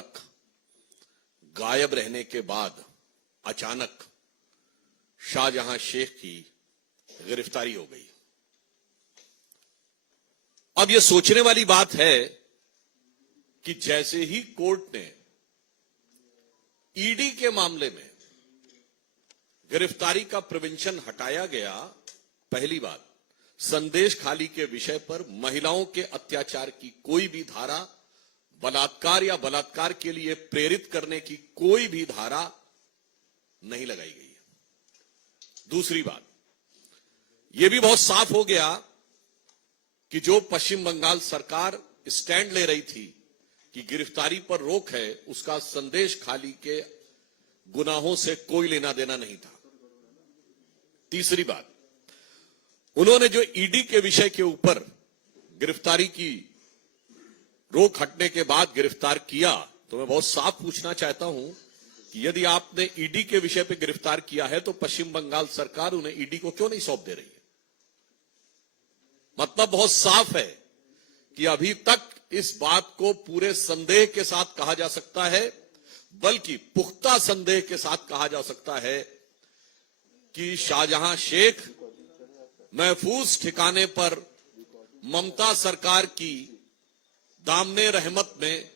तक गायब रहने के बाद अचानक शाहजहां शेख की गिरफ्तारी हो गई। अब यह सोचने वाली बात है कि जैसे ही कोर्ट ने ईडी के मामले में गिरफ्तारी का प्रिवेंशन हटाया गया, पहली बात संदेश खाली के विषय पर महिलाओं के अत्याचार की कोई भी धारा, बलात्कार या बलात्कार के लिए प्रेरित करने की कोई भी धारा नहीं लगाई गई है। दूसरी बात यह भी बहुत साफ हो गया कि जो पश्चिम बंगाल सरकार स्टैंड ले रही थी कि गिरफ्तारी पर रोक है, उसका संदेश खाली के गुनाहों से कोई लेना देना नहीं था। तीसरी बात, उन्होंने जो ईडी के विषय के ऊपर गिरफ्तारी की रोक हटने के बाद गिरफ्तार किया, तो मैं बहुत साफ पूछना चाहता हूं कि यदि आपने ईडी के विषय पर गिरफ्तार किया है तो पश्चिम बंगाल सरकार उन्हें ईडी को क्यों नहीं सौंप दे रही है? मतलब बहुत साफ है कि अभी तक इस बात को पूरे संदेह के साथ कहा जा सकता है, बल्कि पुख्ता संदेह के साथ कहा जा सकता है कि शाहजहां शेख महफूज ठिकाने पर ममता सरकार की दामने रहमत में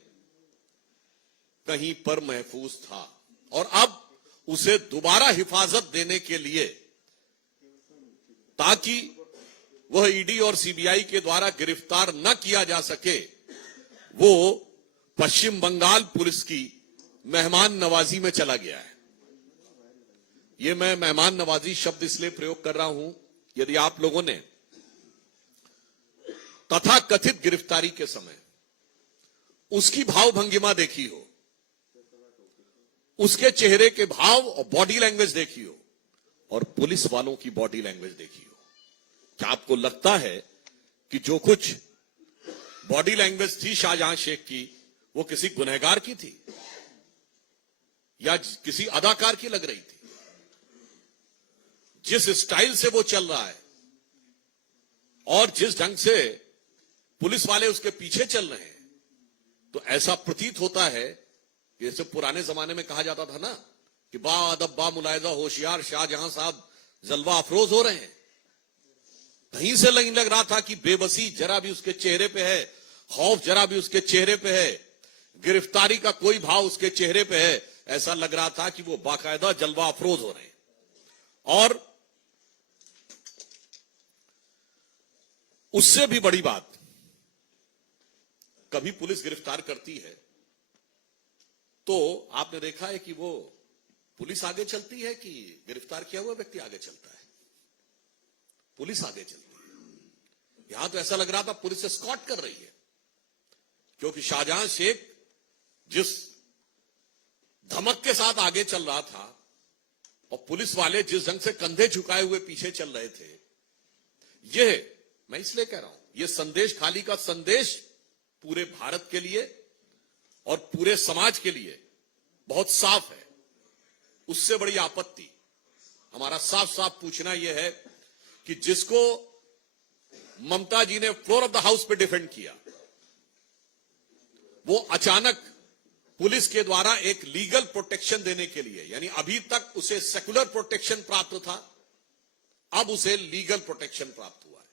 कहीं पर महफूज था और अब उसे दोबारा हिफाजत देने के लिए, ताकि वह ईडी और सीबीआई के द्वारा गिरफ्तार न किया जा सके, वो पश्चिम बंगाल पुलिस की मेहमान नवाजी में चला गया है। ये मैं मेहमान नवाजी शब्द इसलिए प्रयोग कर रहा हूं, यदि आप लोगों ने तथाकथित गिरफ्तारी के समय उसकी भाव भंगिमा देखी हो, उसके चेहरे के भाव और बॉडी लैंग्वेज देखी हो, और पुलिस वालों की बॉडी लैंग्वेज देखी हो, क्या आपको लगता है कि जो कुछ बॉडी लैंग्वेज थी शाहजहां शेख की, वो किसी गुनहगार की थी या किसी अदाकार की लग रही थी? जिस स्टाइल से वो चल रहा है और जिस ढंग से पुलिस वाले उसके पीछे चल रहे हैं, तो ऐसा प्रतीत होता है, जैसे पुराने जमाने में कहा जाता था ना कि बा अदब बा मुलायजा होशियार शाहजहां साहब जलवा अफरोज हो रहे हैं। कहीं से नहीं लग रहा था कि बेबसी जरा भी उसके चेहरे पे है, खौफ जरा भी उसके चेहरे पे है, गिरफ्तारी का कोई भाव उसके चेहरे पे है। ऐसा लग रहा था कि वो बाकायदा जलवा अफरोज हो रहे हैं। और उससे भी बड़ी बात, कभी पुलिस गिरफ्तार करती है तो आपने देखा है कि वो पुलिस आगे चलती है कि गिरफ्तार किया हुआ व्यक्ति आगे चलता है? पुलिस आगे चलती है। यहां तो ऐसा लग रहा था पुलिस एस्कॉर्ट कर रही है, क्योंकि शाहजहां शेख जिस धमक के साथ आगे चल रहा था और पुलिस वाले जिस ढंग से कंधे झुकाए हुए पीछे चल रहे थे, यह मैं इसलिए कह रहा हूं, यह संदेश खाली का संदेश पूरे भारत के लिए और पूरे समाज के लिए बहुत साफ है। उससे बड़ी आपत्ति हमारा साफ साफ पूछना यह है कि जिसको ममता जी ने फ्लोर ऑफ द हाउस पे डिफेंड किया, वो अचानक पुलिस के द्वारा एक लीगल प्रोटेक्शन देने के लिए, यानी अभी तक उसे सेकुलर प्रोटेक्शन प्राप्त था, अब उसे लीगल प्रोटेक्शन प्राप्त हुआ है।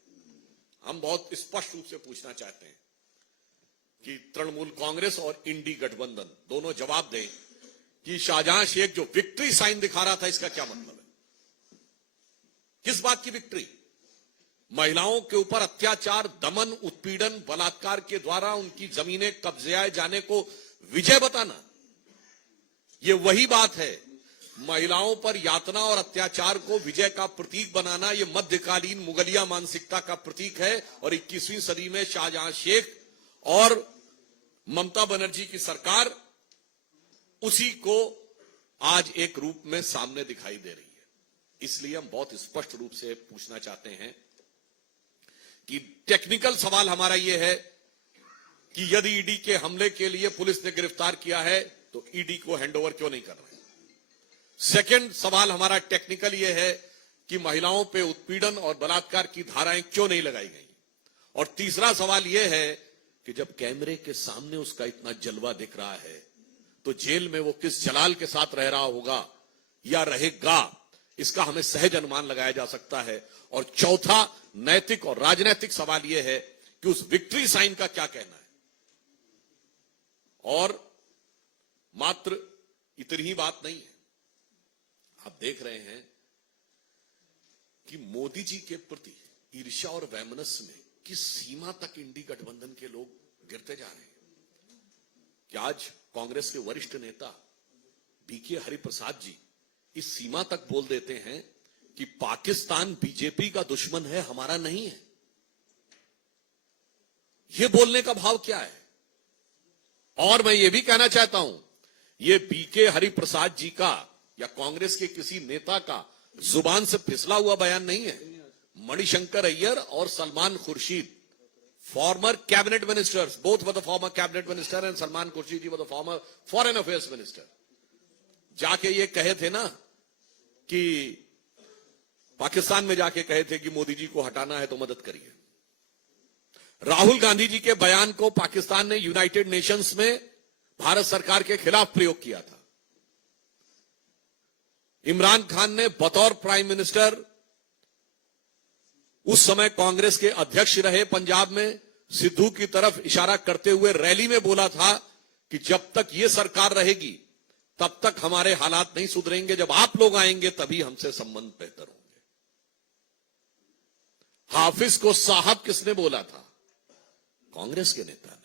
हम बहुत स्पष्ट रूप से पूछना चाहते हैं कि तृणमूल कांग्रेस और इंडी गठबंधन दोनों जवाब दें कि शाहजहां शेख जो विक्ट्री साइन दिखा रहा था, इसका क्या मतलब है? किस बात की विक्ट्री? महिलाओं के ऊपर अत्याचार, दमन, उत्पीड़न, बलात्कार के द्वारा उनकी जमीनें कब्जे जाने को विजय बताना, यह वही बात है। महिलाओं पर यातना और अत्याचार को विजय का प्रतीक बनाना, यह मध्यकालीन मुगलिया मानसिकता का प्रतीक है। और 21वीं सदी में शाहजहां शेख और ममता बनर्जी की सरकार उसी को आज एक रूप में सामने दिखाई दे रही है। इसलिए हम बहुत स्पष्ट रूप से पूछना चाहते हैं कि टेक्निकल सवाल हमारा यह है कि यदि ईडी के हमले के लिए पुलिस ने गिरफ्तार किया है तो ईडी को हैंडओवर क्यों नहीं कर रहे? सेकंड सवाल हमारा टेक्निकल यह है कि महिलाओं पे उत्पीड़न और बलात्कार की धाराएं क्यों नहीं लगाई गई? और तीसरा सवाल यह है कि जब कैमरे के सामने उसका इतना जलवा दिख रहा है, तो जेल में वो किस जलाल के साथ रह रहा होगा या रहेगा, इसका हमें सहज अनुमान लगाया जा सकता है। और चौथा नैतिक और राजनीतिक सवाल यह है कि उस विक्ट्री साइन का क्या कहना है। और मात्र इतनी ही बात नहीं है, आप देख रहे हैं कि मोदी जी के प्रति ईर्ष्या और वैमनस्य में किस सीमा तक इंडी गठबंधन के लोग गिरते जा रहे हैं कि आज कांग्रेस के वरिष्ठ नेता बीके हरिप्रसाद जी इस सीमा तक बोल देते हैं कि पाकिस्तान बीजेपी का दुश्मन है, हमारा नहीं है। यह बोलने का भाव क्या है? और मैं यह भी कहना चाहता हूं, यह बीके हरिप्रसाद जी का या कांग्रेस के किसी नेता का जुबान से फिसला हुआ बयान नहीं है। मणिशंकर अय्यर और Salman Khurshid, former cabinet ministers, both were the former cabinet minister and Salman Khurshid ji was the former foreign affairs minister, जाके ये कहे थे ना कि पाकिस्तान में जाके कहे थे कि मोदी जी को हटाना है तो मदद करिए। राहुल गांधी जी के बयान को पाकिस्तान ने यूनाइटेड नेशंस में भारत सरकार के खिलाफ प्रयोग किया था। इमरान खान ने बतौर प्राइम मिनिस्टर, उस समय कांग्रेस के अध्यक्ष रहे पंजाब में, सिद्धू की तरफ इशारा करते हुए रैली में बोला था कि जब तक ये सरकार रहेगी तब तक हमारे हालात नहीं सुधरेंगे, जब आप लोग आएंगे तभी हमसे संबंध बेहतर होंगे। हाफिज को साहब किसने बोला था? कांग्रेस के नेता ने।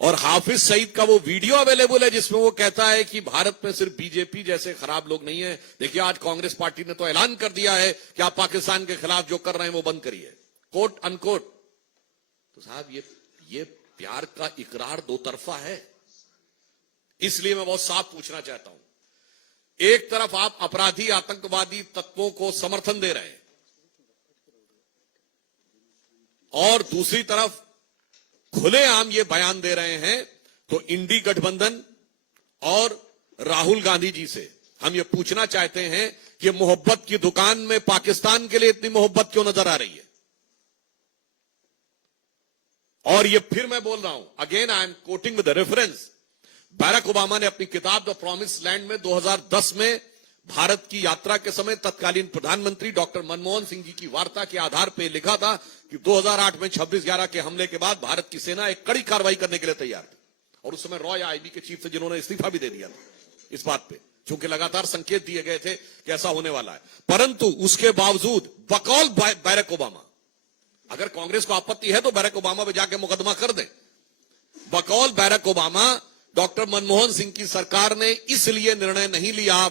और हाफिज सईद का वो वीडियो अवेलेबल है जिसमें वो कहता है कि भारत में सिर्फ बीजेपी जैसे खराब लोग नहीं है, देखिए आज कांग्रेस पार्टी ने तो ऐलान कर दिया है कि आप पाकिस्तान के खिलाफ जो कर रहे हैं वो बंद करिए, कोट अनकोट। तो साहब ये प्यार का इकरार दो तरफा है। इसलिए मैं बहुत साफ पूछना चाहता हूं, एक तरफ आप अपराधी आतंकवादी तत्वों को समर्थन दे रहे हैं और दूसरी तरफ खुलेआम ये बयान दे रहे हैं, तो इंडी गठबंधन और राहुल गांधी जी से हम ये पूछना चाहते हैं कि मोहब्बत की दुकान में पाकिस्तान के लिए इतनी मोहब्बत क्यों नजर आ रही है? और ये फिर मैं बोल रहा हूं, again I am quoting with the reference, Barack Obama ने अपनी किताब द प्रॉमिस्ड लैंड में 2010 में भारत की यात्रा के समय तत्कालीन प्रधानमंत्री डॉक्टर मनमोहन सिंह जी की वार्ता के आधार पर लिखा था कि 2008 में 26/11 के हमले के बाद भारत की सेना एक कड़ी कार्रवाई करने के लिए तैयार थी। और उस समय रॉय आईबी के चीफ थे जिन्होंने इस्तीफा भी दे दिया था इस बात पे, क्योंकि लगातार संकेत दिए गए थे कि ऐसा होने वाला है। परंतु उसके बावजूद बकौल बैरक ओबामा, अगर कांग्रेस को आपत्ति है तो बैरक ओबामा पे जाके मुकदमा कर दें, बकौल Barack Obama doctor Manmohan Singh की सरकार ने इसलिए निर्णय नहीं लिया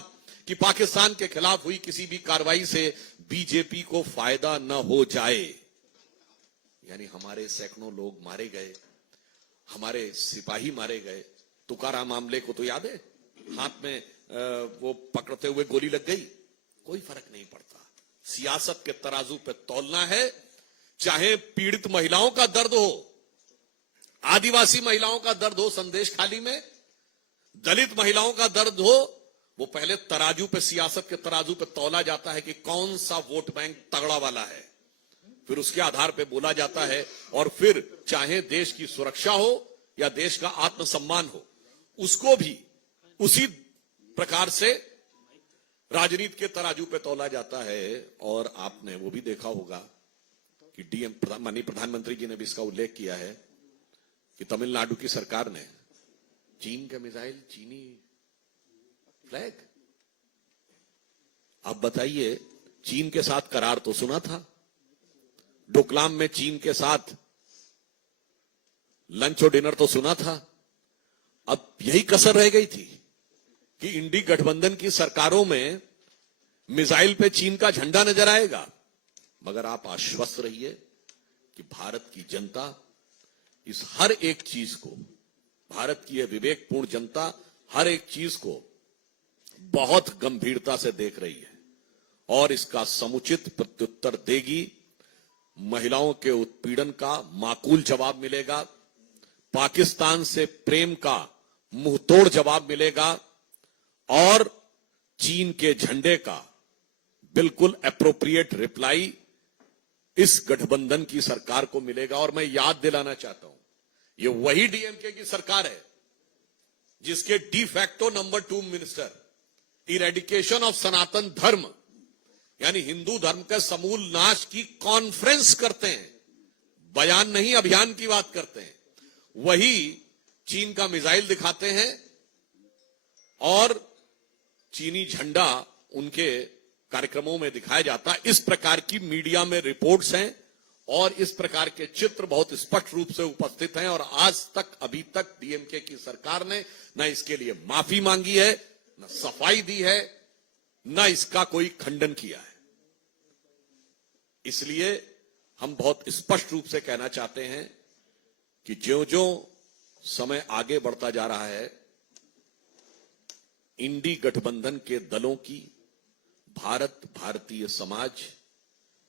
कि पाकिस्तान के खिलाफ हुई किसी भी कार्रवाई से बीजेपी को फायदा न हो जाए। यानी हमारे सैकड़ों लोग मारे गए, हमारे सिपाही मारे गए। तुकाराम मामले को तो याद है, हाथ में वो पकड़ते हुए गोली लग गई, कोई फर्क नहीं पड़ता। सियासत के तराजू पे तौलना है, चाहे पीड़ित महिलाओं का दर्द हो, आदिवासी महिलाओं का दर्द हो संदेश खाली में, दलित महिलाओं का दर्द हो, वो पहले तराजू पे, सियासत के तराजू पे तौला जाता है कि कौन सा वोट बैंक तगड़ा वाला है, फिर उसके आधार पे बोला जाता है। और फिर चाहे देश की सुरक्षा हो या देश का आत्मसम्मान हो, उसको भी उसी प्रकार से राजनीति के तराजू पे तौला जाता है। और आपने वो भी देखा होगा कि माननीय प्रधानमंत्री जी ने भी इसका उल्लेख किया है कि तमिलनाडु की सरकार ने चीन का मिसाइल, चीनी फ्लैग, अब बताइए, चीन के साथ करार तो सुना था, डोकलाम में चीन के साथ लंच और डिनर तो सुना था, अब यही कसर रह गई थी कि इंडी गठबंधन की सरकारों में मिसाइल पे चीन का झंडा नजर आएगा। मगर आप आश्वस्त रहिए कि भारत की जनता इस हर एक चीज को, भारत की यह विवेकपूर्ण जनता हर एक चीज को बहुत गंभीरता से देख रही है और इसका समुचित प्रत्युत्तर देगी। महिलाओं के उत्पीड़न का माकूल जवाब मिलेगा, पाकिस्तान से प्रेम का मुंहतोड़ जवाब मिलेगा और चीन के झंडे का बिल्कुल एप्रोप्रिएट रिप्लाई इस गठबंधन की सरकार को मिलेगा। और मैं याद दिलाना चाहता हूं, ये वही डीएमके की सरकार है जिसके de facto number 2 minister eradication of Sanatan Dharma यानी हिंदू धर्म का समूल नाश की कॉन्फ्रेंस करते हैं, बयान नहीं अभियान की बात करते हैं, वही चीन का मिसाइल दिखाते हैं और चीनी झंडा उनके कार्यक्रमों में दिखाया जाता है। इस प्रकार की मीडिया में रिपोर्ट्स हैं और इस प्रकार के चित्र बहुत स्पष्ट रूप से उपस्थित हैं और आज तक अभी तक डीएमके की सरकार ने न इसके लिए माफी मांगी है, न सफाई दी है, न इसका कोई खंडन किया है। इसलिए हम बहुत स्पष्ट रूप से कहना चाहते हैं कि ज्यों-ज्यों समय आगे बढ़ता जा रहा है, इंडी गठबंधन के दलों की भारतीय समाज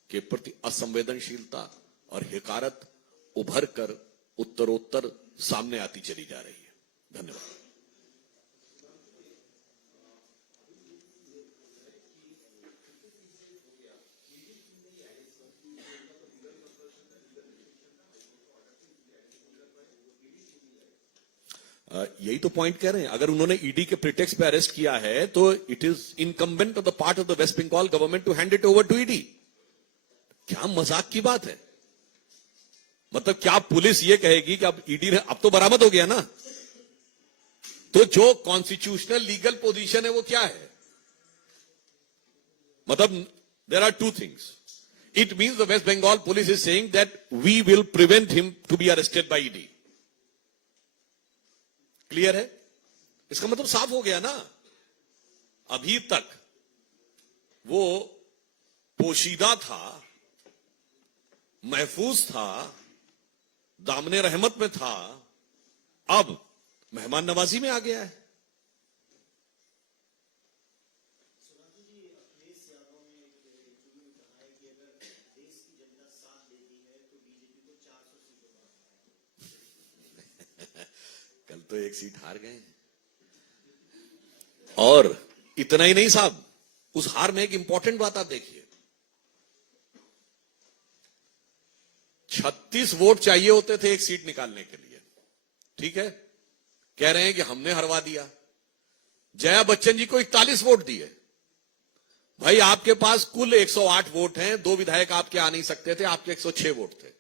के प्रति असंवेदनशीलता और हिकारत उभर कर उत्तरोत्तर सामने आती चली जा रही है। धन्यवाद। यही तो पॉइंट कह रहे हैं, अगर उन्होंने ईडी के प्रिटेक्स्ट पे अरेस्ट किया है तो it is incumbent of the part of the West Bengal government to hand it over to ED. क्या मजाक की बात है? मतलब क्या पुलिस ये कहेगी कि अब ईडी अब तो बरामद हो गया ना, तो जो कॉन्स्टिट्यूशनल लीगल पोजीशन है वो क्या है? मतलब there are two things. It means the West Bengal police is saying that we will prevent him to be arrested by ED. Clear है? इसका मतलब साफ हो गया ना, अभी तक वो पोशीदा था, महफूज था, दामने रहमत में था, अब मेहमान नवाजी में आ गया है। कल तो एक सीट हार गए और इतना ही नहीं साहब, उस हार में एक इंपॉर्टेंट बात आप देखिए, 36 वोट चाहिए होते थे एक सीट निकालने के लिए। ठीक है, कह रहे हैं कि हमने हरवा दिया। जया बच्चन जी को 41 वोट दिए। भाई आपके पास कुल 108 वोट हैं, 2 विधायक आपके आ नहीं सकते थे, आपके 106 वोट थे,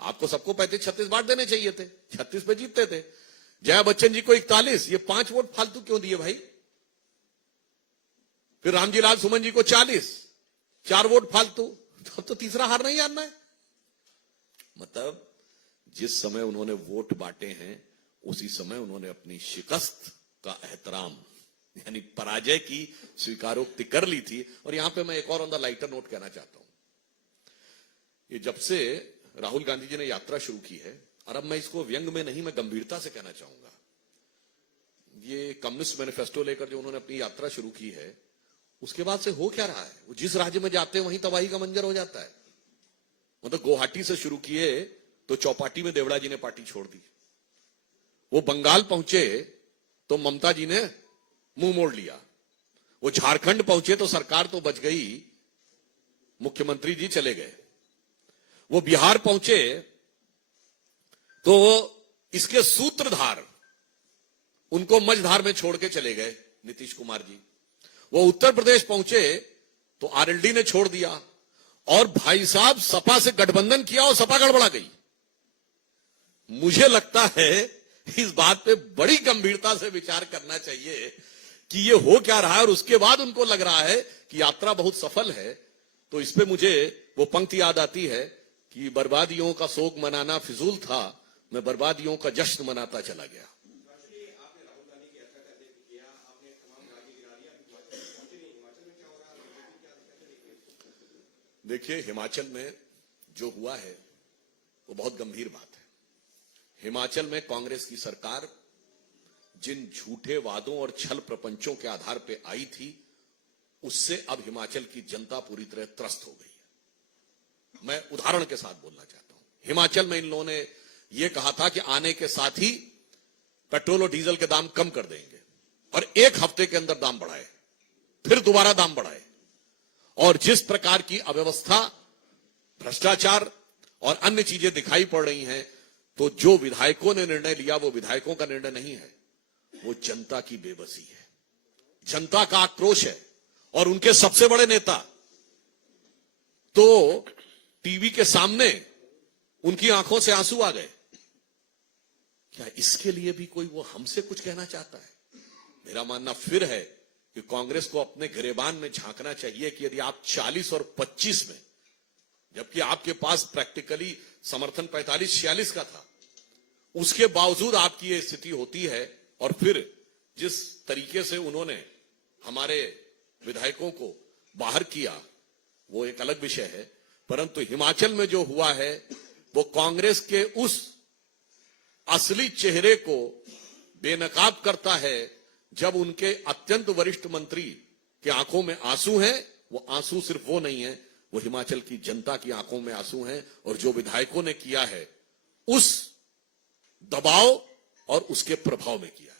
आपको सबको 35-36 बांट देने चाहिए थे, 36 पे जीतते थे। जया बच्चन जी को 41, ये 5 वोट फालतू क्यों दिए भाई? फिर रामजी लाल सुमन जी को 40, 4 वोट फालतू, तो तीसरा हार नहीं आना है। मतलब जिस समय उन्होंने वोट बांटे हैं उसी समय उन्होंने अपनी शिकस्त का एहतराम यानी पराजय की स्वीकारोक्ति कर ली थी। और यहां पे मैं एक और ऑन द लाइटर नोट कहना चाहता हूं, ये जब से राहुल गांधी जी ने यात्रा शुरू की है, और अब मैं इसको व्यंग में नहीं, मैं गंभीरता से कहना चाहूंगा, ये कम्युनिस्ट मैनिफेस्टो लेकर जो उन्होंने अपनी यात्रा शुरू की है, उसके बाद से हो क्या रहा है? वो जिस राज्य में जाते हैं वहीं तबाही का मंजर हो जाता है। मतलब गुवाहाटी से शुरू किए तो चौपाटी में देवड़ा जी ने पार्टी छोड़ दी, वो बंगाल पहुंचे तो ममता जी ने मुंह मोड़ लिया, वो झारखंड पहुंचे तो सरकार तो बच गई, मुख्यमंत्री जी चले गए, वो बिहार पहुंचे तो इसके सूत्रधार उनको मझधार में छोड़ के चले गए नीतीश कुमार जी, वो उत्तर प्रदेश पहुंचे तो आरएलडी ने छोड़ दिया, और भाई साहब सपा से गठबंधन किया और सपा गड़बड़ा गई। मुझे लगता है इस बात पे बड़ी गंभीरता से विचार करना चाहिए कि ये हो क्या रहा है, और उसके बाद उनको लग रहा है कि यात्रा बहुत सफल है। तो इस पे मुझे वो पंक्ति याद आती है कि बर्बादियों का शोक मनाना फिजूल था, मैं बर्बादियों का जश्न मनाता चला गया। देखिए, हिमाचल में जो हुआ है वो बहुत गंभीर बात है। हिमाचल में कांग्रेस की सरकार जिन झूठे वादों और छल प्रपंचों के आधार पर आई थी, उससे अब हिमाचल की जनता पूरी तरह त्रस्त हो गई है। मैं उदाहरण के साथ बोलना चाहता हूं। हिमाचल में इन लोगों ने यह कहा था कि आने के साथ ही पेट्रोल और डीजल के दाम कम कर देंगे, और 1 हफ्ते के अंदर दाम बढ़ाए, फिर दोबारा दाम बढ़ाए, और जिस प्रकार की अव्यवस्था, भ्रष्टाचार और अन्य चीजें दिखाई पड़ रही हैं, तो जो विधायकों ने निर्णय लिया वो विधायकों का निर्णय नहीं है, वो जनता की बेबसी है, जनता का आक्रोश है। और उनके सबसे बड़े नेता तो टीवी के सामने उनकी आंखों से आंसू आ गए। क्या इसके लिए भी कोई वो हमसे कुछ कहना चाहता है? मेरा मानना फिर है कि कांग्रेस को अपने गिरेबान में झांकना चाहिए कि यदि आप 40 और 25 में, जबकि आपके पास प्रैक्टिकली समर्थन 45-46 का था, उसके बावजूद आपकी ये स्थिति होती है। और फिर जिस तरीके से उन्होंने हमारे विधायकों को बाहर किया वो एक अलग विषय है, परंतु हिमाचल में जो हुआ है वो कांग्रेस के उस असली चेहरे को बेनकाब करता है जब उनके अत्यंत वरिष्ठ मंत्री के आंखों में आंसू हैं। वो आंसू सिर्फ वो नहीं है, वो हिमाचल की जनता की आंखों में आंसू हैं। और जो विधायकों ने किया है उस दबाव और उसके प्रभाव में किया है।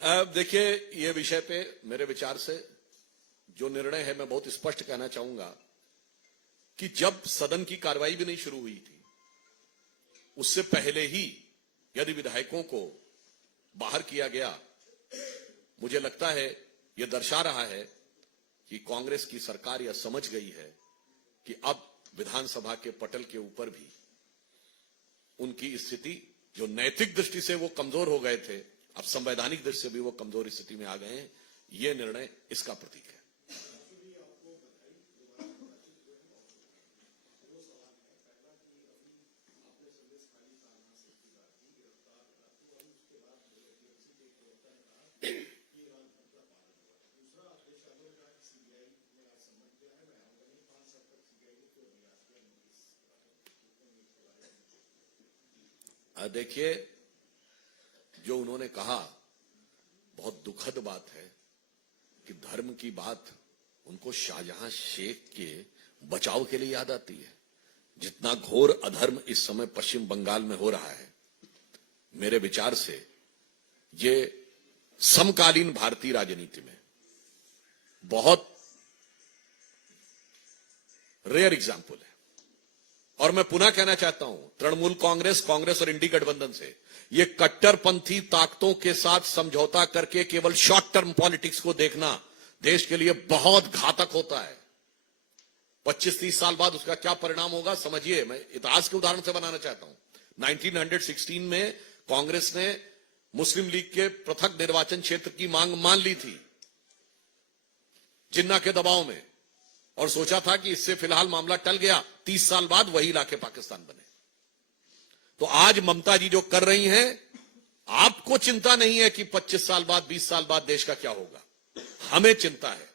अब देखिए, ये विषय पे मेरे विचार से जो निर्णय है मैं बहुत स्पष्ट कहना चाहूंगा कि जब सदन की कार्रवाई भी नहीं शुरू हुई थी उससे पहले ही यदि विधायकों को बाहर किया गया, मुझे लगता है यह दर्शा रहा है कि कांग्रेस की सरकार यह समझ गई है कि अब विधानसभा के पटल के ऊपर भी उनकी स्थिति, जो नैतिक दृष्टि से वो कमजोर हो गए थे, अब संवैधानिक दृष्टि से भी वो कमजोर स्थिति में आ गए हैं। ये निर्णय इसका प्रतीक है। देखिए, जो उन्होंने कहा बहुत दुखद बात है कि धर्म की बात उनको शाहजहां शेख के बचाव के लिए याद आती है। जितना घोर अधर्म इस समय पश्चिम बंगाल में हो रहा है, मेरे विचार से ये समकालीन भारतीय राजनीति में बहुत रेयर एग्जाम्पल है। और मैं पुनः कहना चाहता हूं, तृणमूल कांग्रेस, कांग्रेस और इंडी गठबंधन से ये कट्टरपंथी ताकतों के साथ समझौता करके केवल शॉर्ट टर्म पॉलिटिक्स को देखना देश के लिए बहुत घातक होता है। 25-30 साल बाद उसका क्या परिणाम होगा समझिए। मैं इतिहास के उदाहरण से बनाना चाहता हूं। 1916 में कांग्रेस ने मुस्लिम लीग के पृथक निर्वाचन क्षेत्र की मांग मान ली थी जिन्ना के दबाव में, और सोचा था कि इससे फिलहाल मामला टल गया। 30 साल बाद वही इलाके पाकिस्तान बने। तो आज ममता जी जो कर रही हैं, आपको चिंता नहीं है कि 25 साल बाद, 20 साल बाद देश का क्या होगा। हमें चिंता है,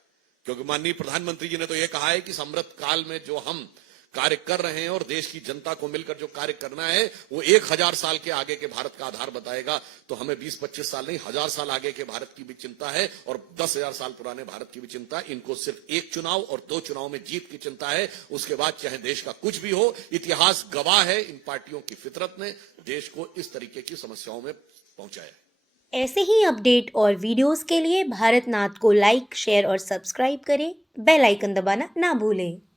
क्योंकि माननीय प्रधानमंत्री जी ने तो यह कहा है कि अमृत काल में जो हम कार्य कर रहे हैं और देश की जनता को मिलकर जो कार्य करना है वो 1000 साल के आगे के भारत का आधार बताएगा। तो हमें 20-25 साल नहीं, 1000 साल आगे के भारत की भी चिंता है और 10,000 साल पुराने भारत की भी चिंता है। इनको सिर्फ एक चुनाव और 2 चुनाव में जीत की चिंता है। उसके बाद चाहे देश का कुछ भी हो, इतिहास गवाह है इन पार्टियों की फितरत ने देश को इस तरीके की समस्याओं में पहुंचाया। ऐसे ही अपडेट और वीडियोस के लिए भारत नाथ को लाइक, शेयर और सब्सक्राइब करें। बेल आइकन दबाना ना भूलें।